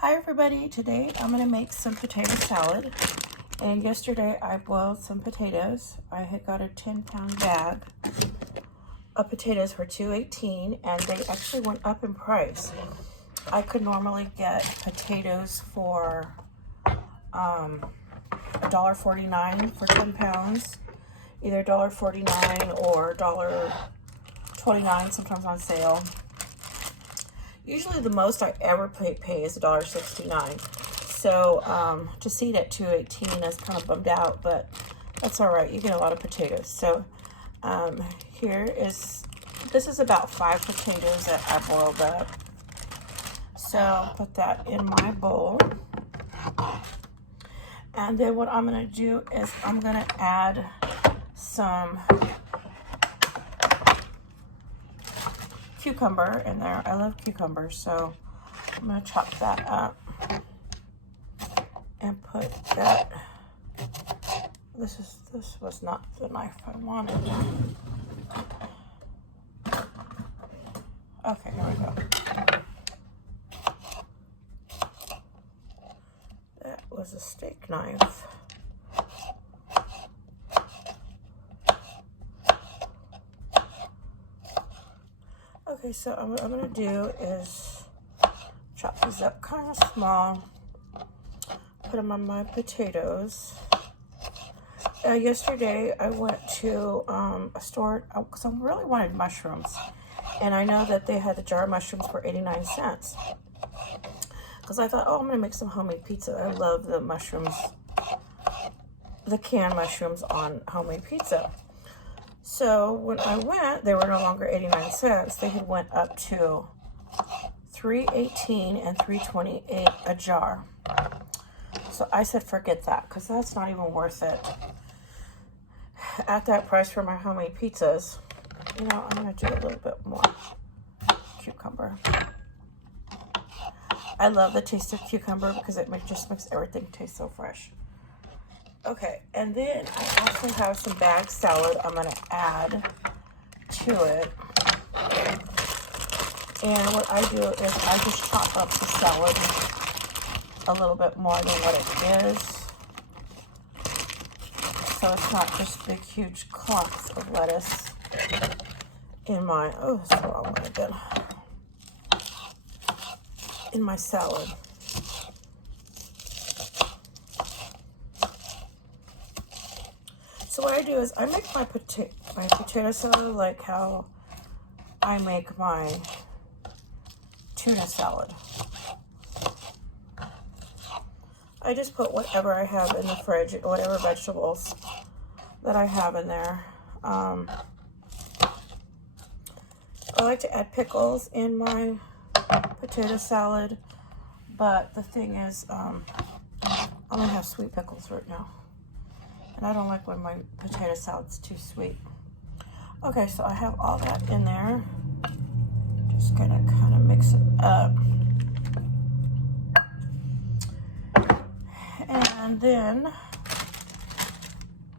Hi everybody, today I'm going to make some potato salad, and yesterday I boiled some potatoes. I had got a 10-pound bag of potatoes for $2.18, and they actually went up in price. I could normally get potatoes for $1.49 for 10 pounds, either $1.49 or $1.29, sometimes on sale. Usually the most I ever pay is $1.69. So to see it at $2.18 is kind of bummed out, but that's all right. You get a lot of potatoes. So this is about 5 potatoes that I boiled up. So I'll put that in my bowl. And then what I'm going to do is I'm going to add some cucumber in there. I love cucumbers, so I'm going to chop that up and put that. This was not the knife I wanted. Okay, here we go. That was a steak knife. Okay, so what I'm going to do is chop these up kind of small, put them on my potatoes. Yesterday I went to a store because I really wanted mushrooms, and I know that they had the jar of mushrooms for 89 cents. Because I thought, oh, I'm going to make some homemade pizza. I love the mushrooms, the canned mushrooms on homemade pizza. So when I went, they were no longer 89 cents. They had went up to $3.18 and $3.28 a jar. So I said, forget that, because that's not even worth it. At that price for my homemade pizzas, you know, I'm going to do a little bit more cucumber. I love the taste of cucumber because it just makes everything taste so fresh. Okay, and then I also have some bag salad I'm going to add to it. And what I do is I just chop up the salad a little bit more than what it is. So it's not just big, huge clumps of lettuce in my, oh, that's the wrong one again, in my salad. So what I do is I make my potato salad like how I make my tuna salad. I just put whatever I have in the fridge, whatever vegetables that I have in there. I like to add pickles in my potato salad, but the thing is, I only have sweet pickles right now. And I don't like when my potato salad's too sweet. Okay, so I have all that in there. Just gonna kind of mix it up. And then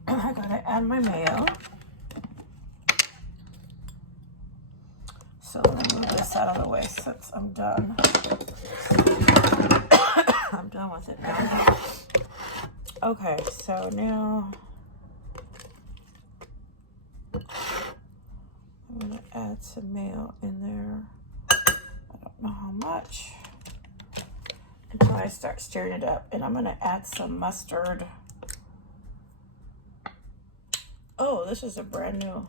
I gotta add my mayo. So let me move this out of the way since I'm done. I'm done with it now. Okay, so now I'm gonna add some mayo in there. I don't know how much until I start stirring it up. And I'm gonna add some mustard. Oh, this is a brand new.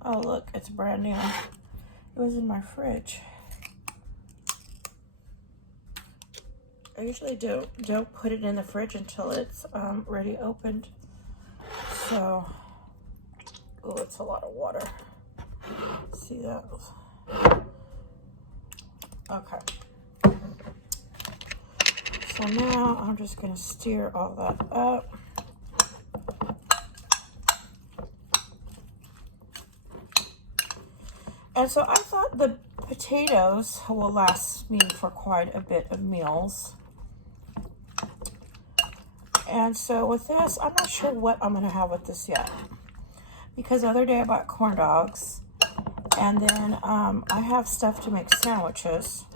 Oh, look, it's brand new. It was in my fridge. I usually don't put it in the fridge until it's ready opened. So, oh, it's a lot of water. See that? Okay. So now I'm just gonna stir all that up. And so I thought the potatoes will last me for quite a bit of meals. And so with this, I'm not sure what I'm going to have with this yet. Because the other day I bought corn dogs. And then I have stuff to make sandwiches.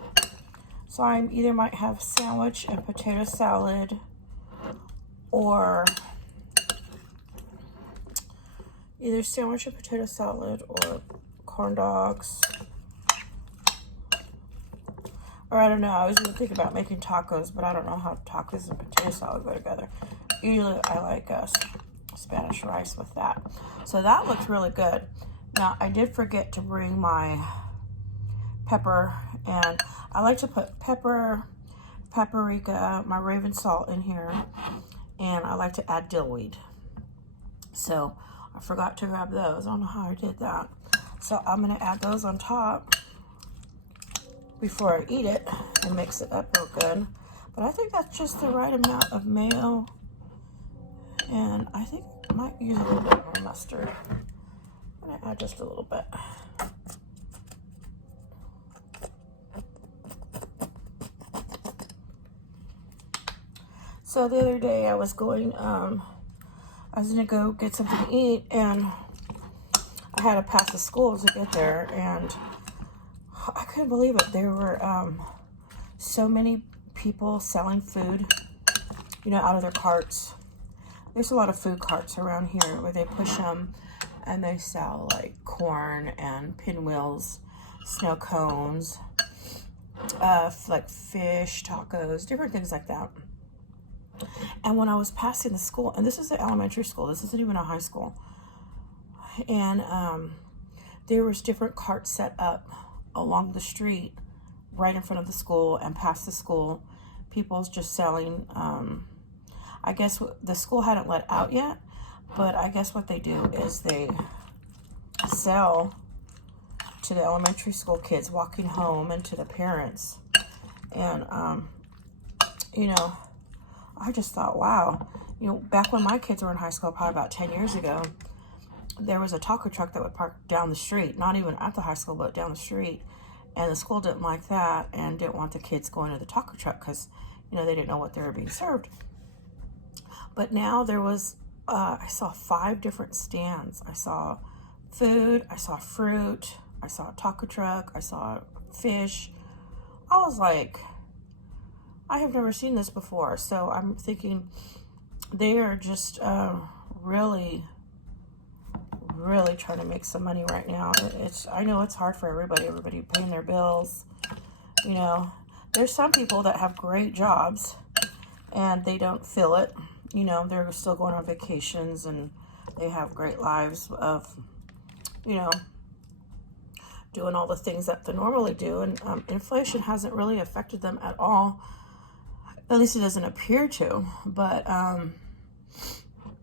So I either might have sandwich and potato salad, or either sandwich and potato salad or corn dogs. Or I don't know, I was even thinking about making tacos, but I don't know how tacos and potato salad go together. Usually I like Spanish rice with that. So that looks really good. Now, I did forget to bring my pepper, and I like to put pepper, paprika, my Raven salt in here, and I like to add dill weed. So I forgot to grab those. I don't know how I did that. So I'm gonna add those on top before I eat it and mix it up real good. But I think that's just the right amount of mayo, and I think I might use a little bit more mustard. I'm gonna add just a little bit. So the other day I was gonna go get something to eat, and I had to pass the school to get there, and I couldn't believe it. There were so many people selling food, you know, out of their carts. There's a lot of food carts around here where they push them and they sell like corn and pinwheels, snow cones, like fish, tacos, different things like that. And when I was passing the school, and this is an elementary school, this isn't even a high school, and there was different carts set up along the street right in front of the school and past the school. People's just selling, I guess the school hadn't let out yet, but I guess what they do is they sell to the elementary school kids walking home and to the parents. And, you know, I just thought, wow, you know, back when my kids were in high school, probably about 10 years ago, there was a taco truck that would park down the street, not even at the high school, but down the street. And the school didn't like that and didn't want the kids going to the taco truck because, you know, they didn't know what they were being served. But now there was, I saw 5 different stands. I saw food, I saw fruit, I saw a taco truck, I saw fish. I was like, I have never seen this before. So I'm thinking they are just really trying to make some money right now. I know it's hard for everybody paying their bills. You know, there's some people that have great jobs and they don't feel it. You know, they're still going on vacations and they have great lives of, you know, doing all the things that they normally do. And inflation hasn't really affected them at all. At least it doesn't appear to. But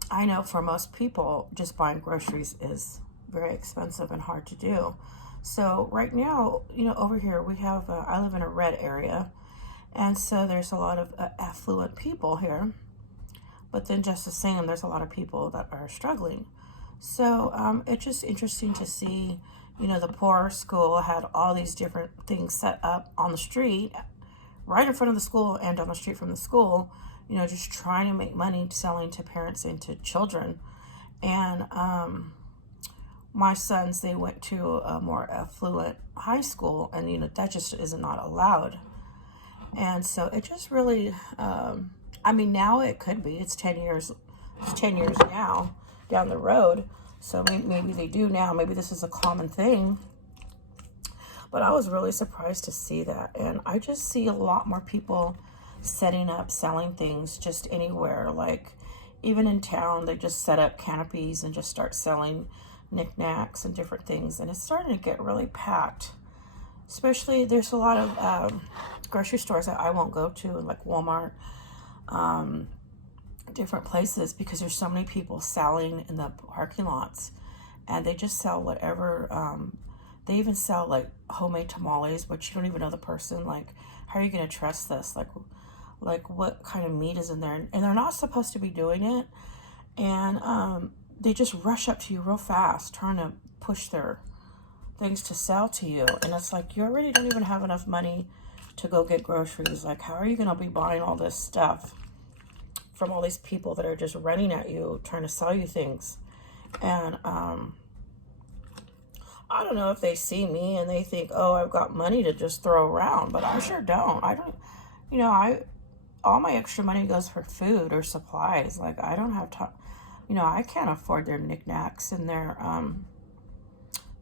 I know for most people, just buying groceries is very expensive and hard to do. So right now, you know, over here we have, I live in a red area, and so there's a lot of affluent people here. But then just the same, there's a lot of people that are struggling. So it's just interesting to see, you know, the poor school had all these different things set up on the street, right in front of the school and down the street from the school, you know, just trying to make money selling to parents and to children. And my sons, they went to a more affluent high school, and, you know, that just is not allowed. And so it just really, I mean, now it could be, it's 10 years now down the road. So maybe they do now, maybe this is a common thing. But I was really surprised to see that. And I just see a lot more people setting up, selling things just anywhere. Like even in town, they just set up canopies and just start selling knickknacks and different things. And it's starting to get really packed. Especially there's a lot of grocery stores that I won't go to, like Walmart, different places, because there's so many people selling in the parking lots. And they just sell whatever. They even sell like homemade tamales, but you don't even know the person. Like, how are you going to trust this? Like what kind of meat is in there? And they're not supposed to be doing it. And they just rush up to you real fast, trying to push their things to sell to you. And it's like, you already don't even have enough money to go get groceries. Like, how are you going to be buying all this stuff from all these people that are just running at you, trying to sell you things? And I don't know if they see me and they think, oh, I've got money to just throw around, but I sure don't. I don't, you know, all my extra money goes for food or supplies. Like, I don't have time, you know, I can't afford their knickknacks and their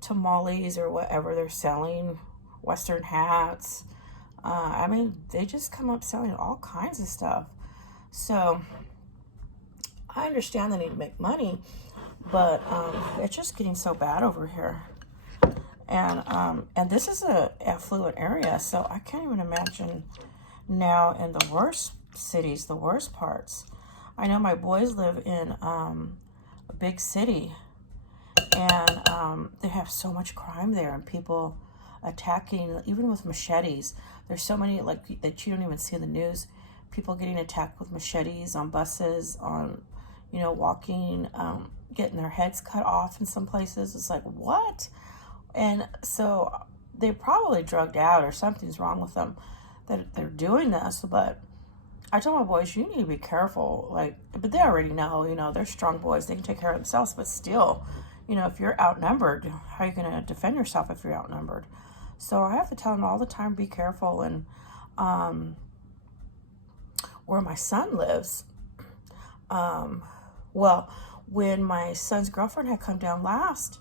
tamales or whatever they're selling, Western hats. I mean, they just come up selling all kinds of stuff. So I understand they need to make money, but it's just getting so bad over here. And this is a affluent area, so I can't even imagine now in the worst cities, the worst parts. I know my boys live in a big city, and they have so much crime there, and people attacking, even with machetes. There's so many, like, that you don't even see in the news. People getting attacked with machetes on buses, on, you know, walking, getting their heads cut off in some places. It's like, what? And so they're probably drugged out or something's wrong with them that they're doing this. But I told my boys, you need to be careful. Like, but they already know, you know, they're strong boys. They can take care of themselves. But still, you know, if you're outnumbered, how are you going to defend yourself if you're outnumbered? So I have to tell them all the time, be careful. And where my son lives, well, when my son's girlfriend had come down last,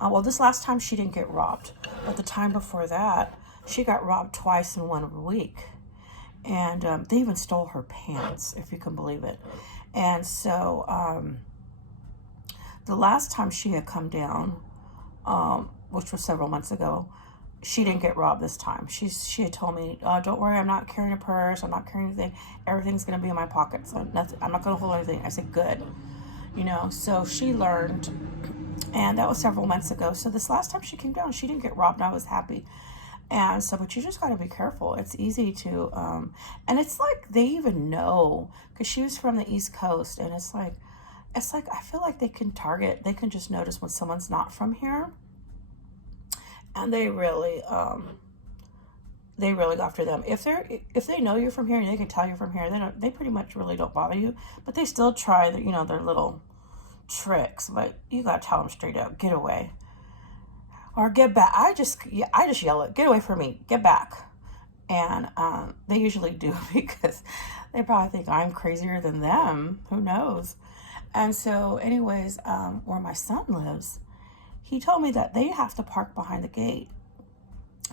well, this last time she didn't get robbed, but the time before that, she got robbed twice in 1 week. And they even stole her pants, if you can believe it. And so the last time she had come down, which was several months ago, she didn't get robbed this time. She had told me, don't worry, I'm not carrying a purse, I'm not carrying anything. Everything's going to be in my pocket. So nothing, I'm not going to hold anything. I said, good. You know, so she learned, and that was several months ago. So this last time she came down, she didn't get robbed, and I was happy. And so, but you just got to be careful. It's easy to, and it's like they even know, because she was from the East Coast, and it's like, I feel like they can just notice when someone's not from here. And they really go after them. If they know you're from here and they can tell you're from here, they pretty much really don't bother you. But they still try their little tricks. But you gotta tell them straight up, get away, or get back. I just yell it, get away from me, get back. And they usually do, because they probably think I'm crazier than them. Who knows? And so, anyways, where my son lives, he told me that they have to park behind the gate,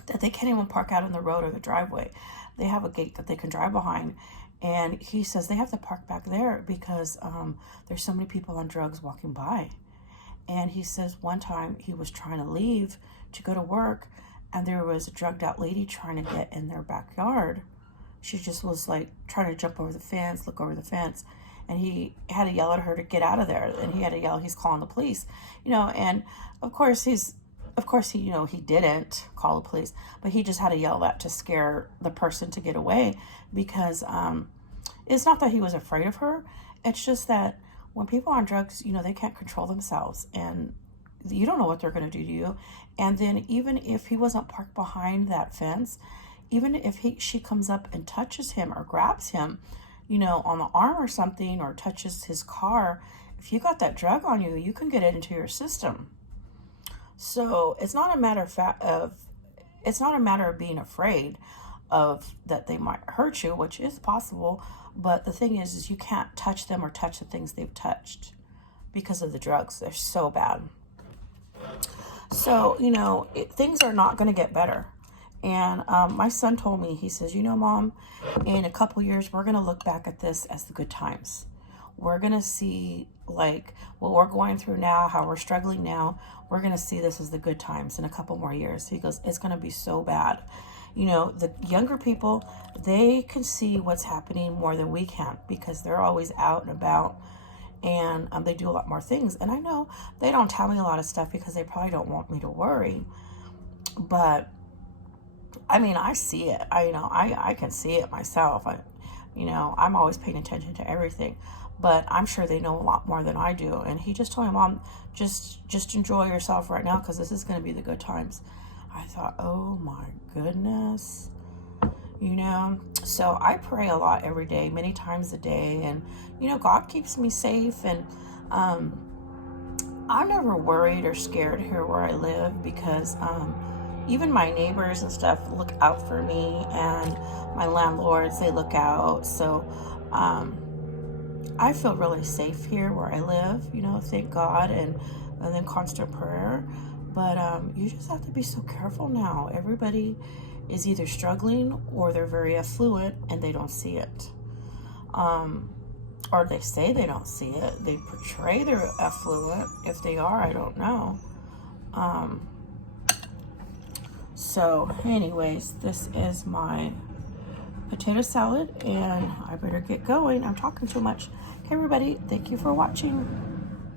that they can't even park out in the road or the driveway. They have a gate that they can drive behind. And he says they have to park back there because there's so many people on drugs walking by. And he says one time he was trying to leave to go to work, and there was a drugged out lady trying to get in their backyard. She just was like trying to jump over the fence, look over the fence. And he had to yell at her to get out of there. And he had to yell, he's calling the police, you know. And of course he, you know, he didn't call the police, but he just had to yell that to scare the person to get away, because it's not that he was afraid of her. It's just that when people are on drugs, you know, they can't control themselves, and you don't know what they're going to do to you. And then even if he wasn't parked behind that fence, even if she comes up and touches him or grabs him, you know, on the arm or something, or touches his car, if you got that drug on you, you can get it into your system. So it's not a matter of being afraid of that they might hurt you, which is possible. But the thing is you can't touch them or touch the things they've touched because of the drugs. They're so bad. So, you know, things are not going to get better. And my son told me, he says, you know, Mom, in a couple years, we're going to look back at this as the good times. We're going to see, like, what we're going through now, how we're struggling now. We're going to see this as the good times in a couple more years. He goes, it's going to be so bad. You know, the younger people, they can see what's happening more than we can, because they're always out and about, and they do a lot more things. And I know they don't tell me a lot of stuff because they probably don't want me to worry. But I mean, I see it. I can see it myself. I'm always paying attention to everything, but I'm sure they know a lot more than I do. And he just told me, Mom, just enjoy yourself right now, because this is going to be the good times. I thought, oh my goodness, so I pray a lot every day, many times a day. And, God keeps me safe. And, I'm never worried or scared here where I live because even my neighbors and stuff look out for me, and my landlords, they look out. So I feel really safe here where I live, you know, thank God, and then constant prayer. But you just have to be so careful now. Everybody is either struggling or they're very affluent and they don't see it. Or they say they don't see it. They portray they're affluent. If they are, I don't know. So anyways, this is my potato salad, and I better get going. I'm talking too much. Okay, everybody, thank you for watching.